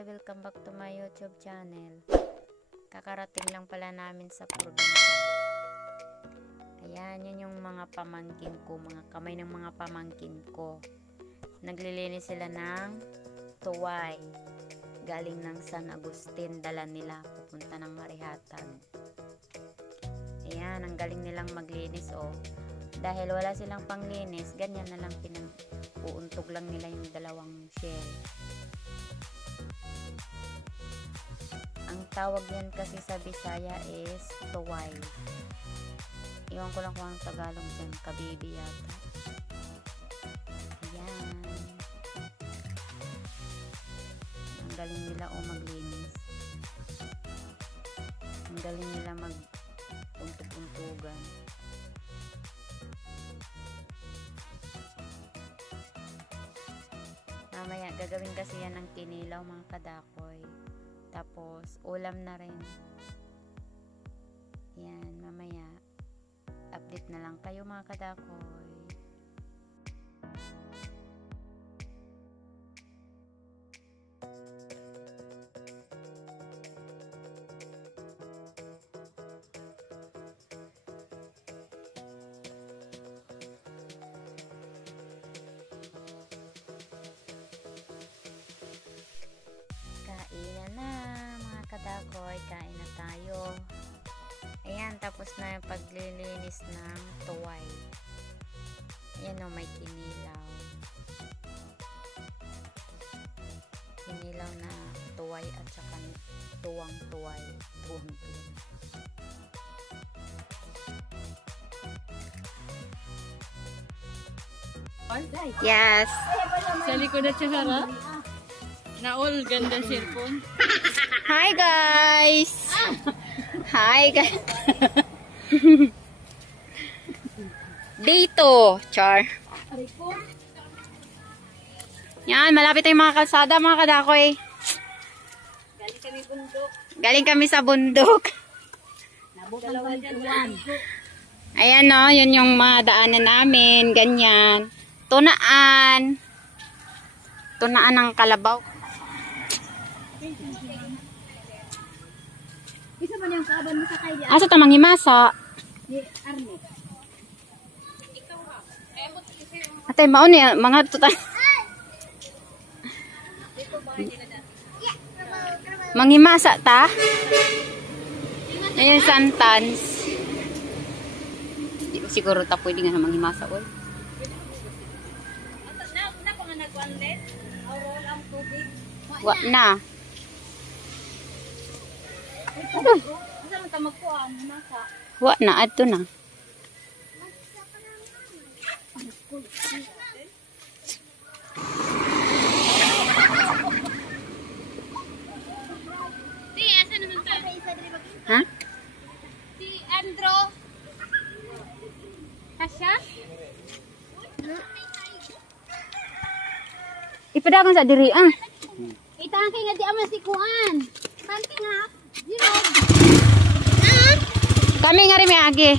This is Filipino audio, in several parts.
kadakoy, welcome back to my YouTube channel. Kakarating lang pala namin sa probinsya. Ayan, yan yung mga pamangkin ko, mga kamay ng mga pamangkin ko. Naglilinis sila ng tuway. Galing ng San Agustin, dala nila pupunta ng Marihatan. Ayan, ang galing nilang maglinis oh. Dahil wala silang panglinis, ganyan na lang uuntog lang nila yung dalawang shell. Ang tawag yan kasi sa Bisaya is tuway. Iwan ko lang kung ang Tagalog dyan, kabibi yata. Ayan. Ang galing nila maglinis. Ang galing nila mag-untog-untugan. Mamaya gagawin kasi yan ng kinilaw mga kadakoy. Tapos ulam na rin. Yan, mamaya update na lang kayo mga kadakoy. Kainan na mga kadakoy, kain na tayo. Ayan, tapos na yung paglilinis ng tuway. Ayan o, may kinilaw. Kinilaw na tuway at saka tuwang tuway. Tuwang tuway. Yes. Sa likod at siya harap. Naol, ganda cellphone. Hi guys! Hi guys! Dito, char. Yan, malapit yung mga kalsada mga kadakoy. Galing kami bundok. Galing kami sa bundok. Ayan no, yun yung mga daanan namin, ganyan. Tunaan. Tunaan ng Kalabaw. Isa man yung kaban mo sa kay di Asa tamang himasa? Arne. Atay maon eh, mga tutan. Manghimasa ta? Ayan, santans. Di ko siguro ta pwede nga na manghimasa oy. Na pa nga nag-1 roll ang tubig. Wa na. Asa man ta magkuan masa. Wa na, adto na. Di asa naman ta? Ha? Si Andro. Kasya? Ipadagan sa diri ah. Itangke nga di aman si kuan. Tangke nga. You know. Kami nga rin may agi.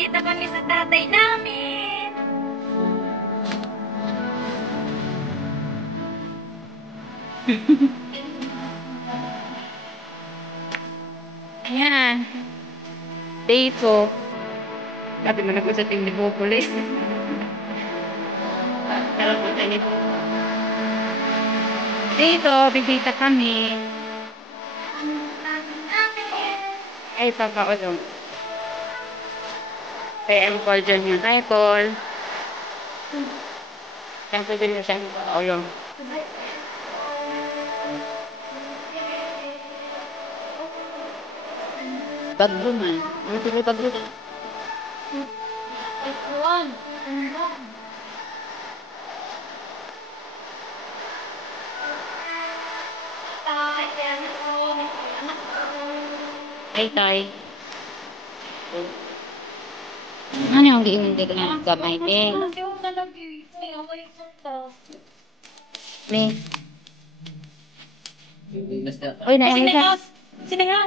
Bibisita kami sa tatay namin. Ayan. Dito. Dati mo na ko sa Tindipopolis. Pero po sa inyo. Dito, bibita kami. Ay, pagkaulong. Kaya ang call dyan yung recall. Siyempre din yung siyang pagkaulong. Baglo man. Ano ito may baglo? Ay, tay. Ano yung giingon di ka na gamay, me? Me? Uy, naiyan ka. Sina.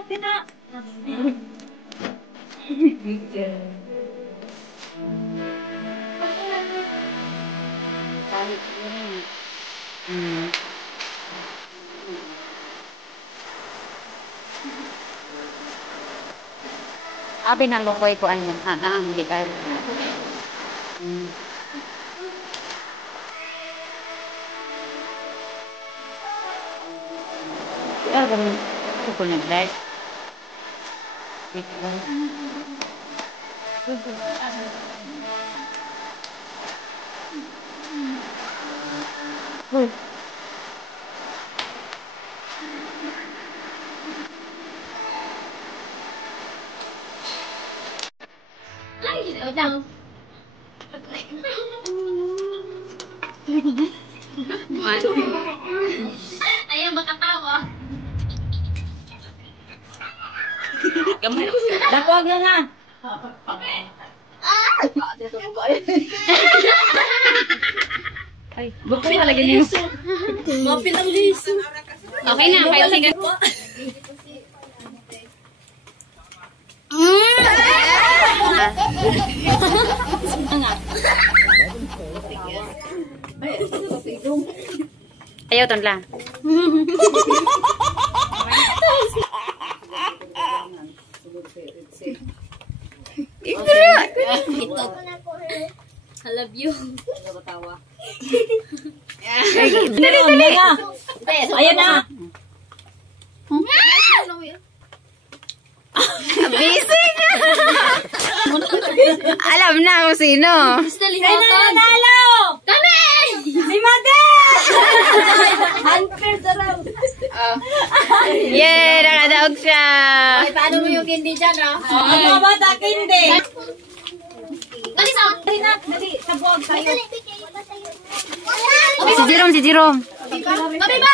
Abi na lukoy ko ano, ang gitar. Ya, ganun. Ito ko nag-like. Wait lang. Uy. Ayan, baka tawa. Gamay. Dakwag na nga. Ay, buko na lagi niyo. Mapilang liso. Okay na, kayo sige. Ayaw ton lang. I love you. Dali. Ayan na. Busy na. Alam na kung sino. Nanalo! Kami! Si Mate! Unfair daw. Yeah, nakadaog siya. Ay, paano mo yung candy dyan, ah? Ang bata candy. Dali sa akin na. Dali, sa buwag tayo. Si Jerome. Kami ba?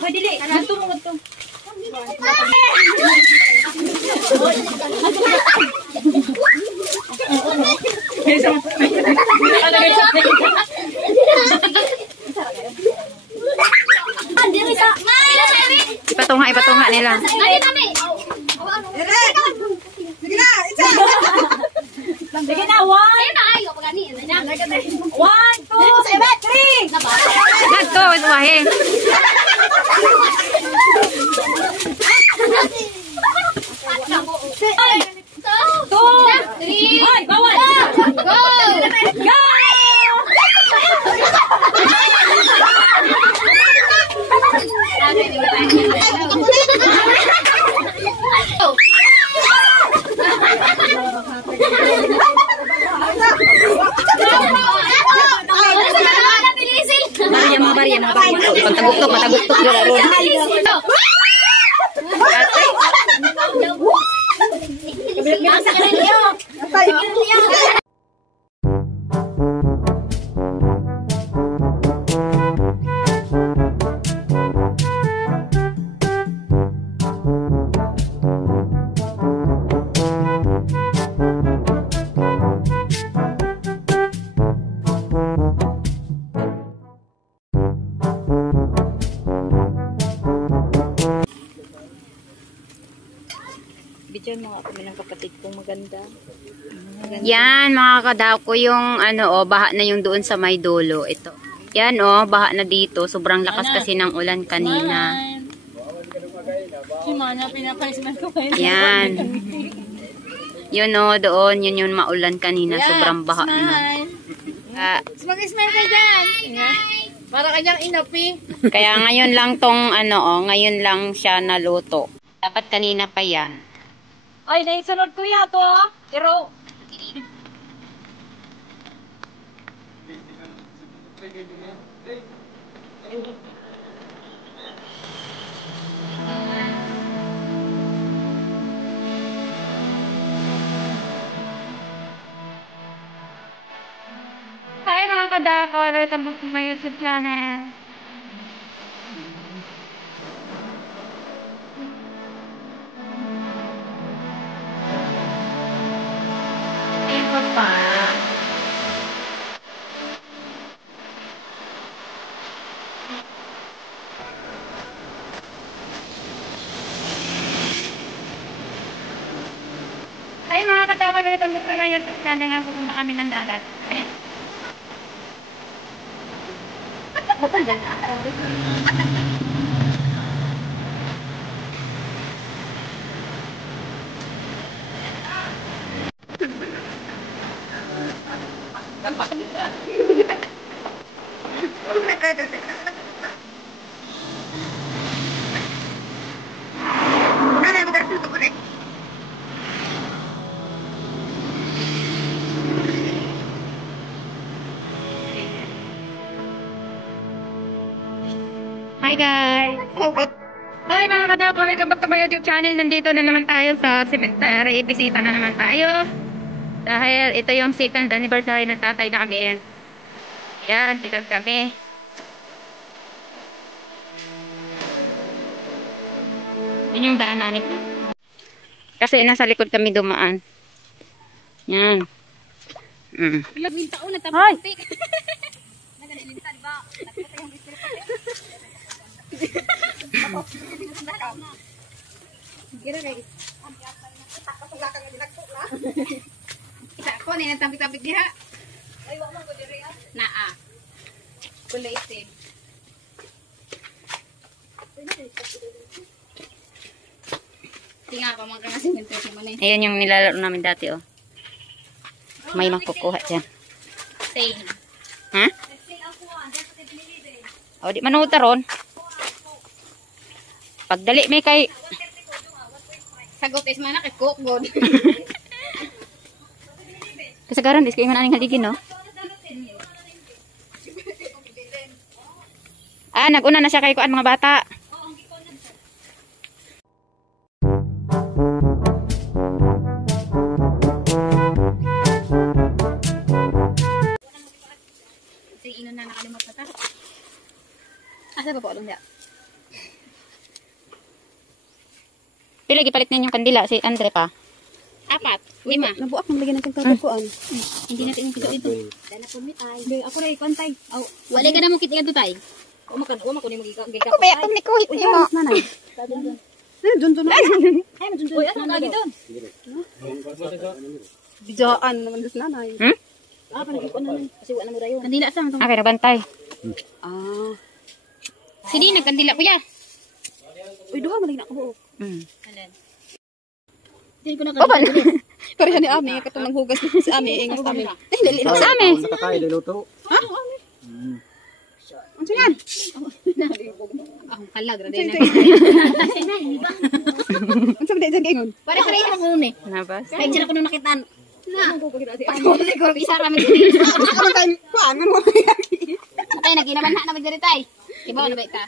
Hoy, dili. Ganto mo, ganto. Ipatunga nila. Sige na, 1, 2, 3. Nagto, ito wahe. Hoy, bawal! Go! Go! Barya, mga barya. Pataguktok. Bidyan mo ako ng yung kapatid kong maganda. Yan, mga kadako, yung ano, baha na yung doon sa may dulo. Ito. Yan, baha na dito. Sobrang lakas kasi ng ulan kanina. Si Mana, pinapaisman ko kayo. Yan. Yun, doon. Yun yung maulan kanina. Sobrang baha na. Mag-smile ka dyan. Para kanyang inapi. Kaya ngayon lang tong, ngayon lang siya naluto. Dapat kanina pa yan. Ay, naisunod ko yan to. Pero, Hi mga kadako, welcome back to my YouTube channel. Ito pa. Hi mga kadako, welcome back to my YouTube channel. Nga pupunta kami ng dagat. Hi guys! Hi mga kadako, welcome back to my YouTube channel. Nandito na naman tayo sa cemetery. Bisita na naman tayo. Dahil ito yung second anniversary ng tatay namin. Yan, dito kami. Yun yung daan namin. Kasi nasa likod kami dumaan. Yan. ilaging taon na tapos. Nagalilintan ba? Nagkita yung bisita pa. Gira guys. Takapula kang dinagto na. Isa ko na yung tampik-tampik diha. Ay, wak mo ko diri ah. Naa. Kulated. Tinga pa mga kasi mentor mo na. Ayan yung nilalaro namin dati, May makukuha dyan. Same. Ha? O, di manuta ron. Pagdali may kay... Sagot is mana kay cook god. Kasagaran, dis kayo nga naning haligin, no? Nag-una na siya kay kuan mga bata. Ino na nakalimot na ta. Asa ba po along dia? Pila gipalit ninyong kandila si Andre pa. 4, 5. Nabuak nang lagyan natin kagakuan. Hindi natin yung kito ito. Dala po mi tay. Ako ray kontay. Aw, wala ka na mo kita tay. O makan, ko ni magiging gay ka. Ako ba itong nikuhit niyo mo? Nanay. Junjun. Ay, majun. Oy, ano na gito? Bijaan naman dos nanay. Panagin ko na kasi wala mo dayon. Kandila sa tong. Okay, nagbantay. Sini nagkandila kuya. Uy, duha man lagi na kabuok. Alan. Dili ko na Oban. Pareha ni Ami katong nanghugas si Ami ingas Ami. Dili na. Sa amin. Nakakain niluto. Ha? Unsa yan? Ang kalag ra din na. Unsa ba dyan kaingon? Pare-pare ito ko ni. Nabas. Kaya sila ko nung nakitaan. Na. Pagkuli ko isa ra mi dili. Ano tayo? Kuan mo lagi. Tay naginaman na naman diri tay. Ibaw na ba ka?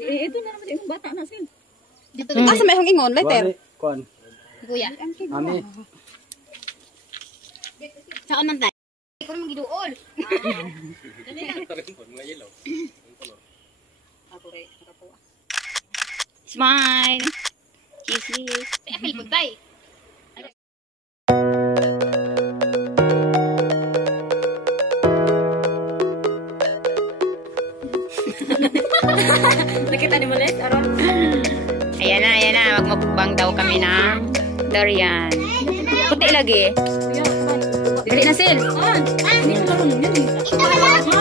Ito na naman yung bata na sin. Dito Asa may hong ingon letter? Kuan. kuya. Ami. Sa man tay. Ko nang giduol. Smile. Kiss. Apple pud tay. Nakita ni mo les aron. Ayan na. Magmukbang daw kami ng durian. lagi. Dili na sil. Hindi ko marunong yan.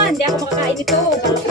Hindi ako makakain ito.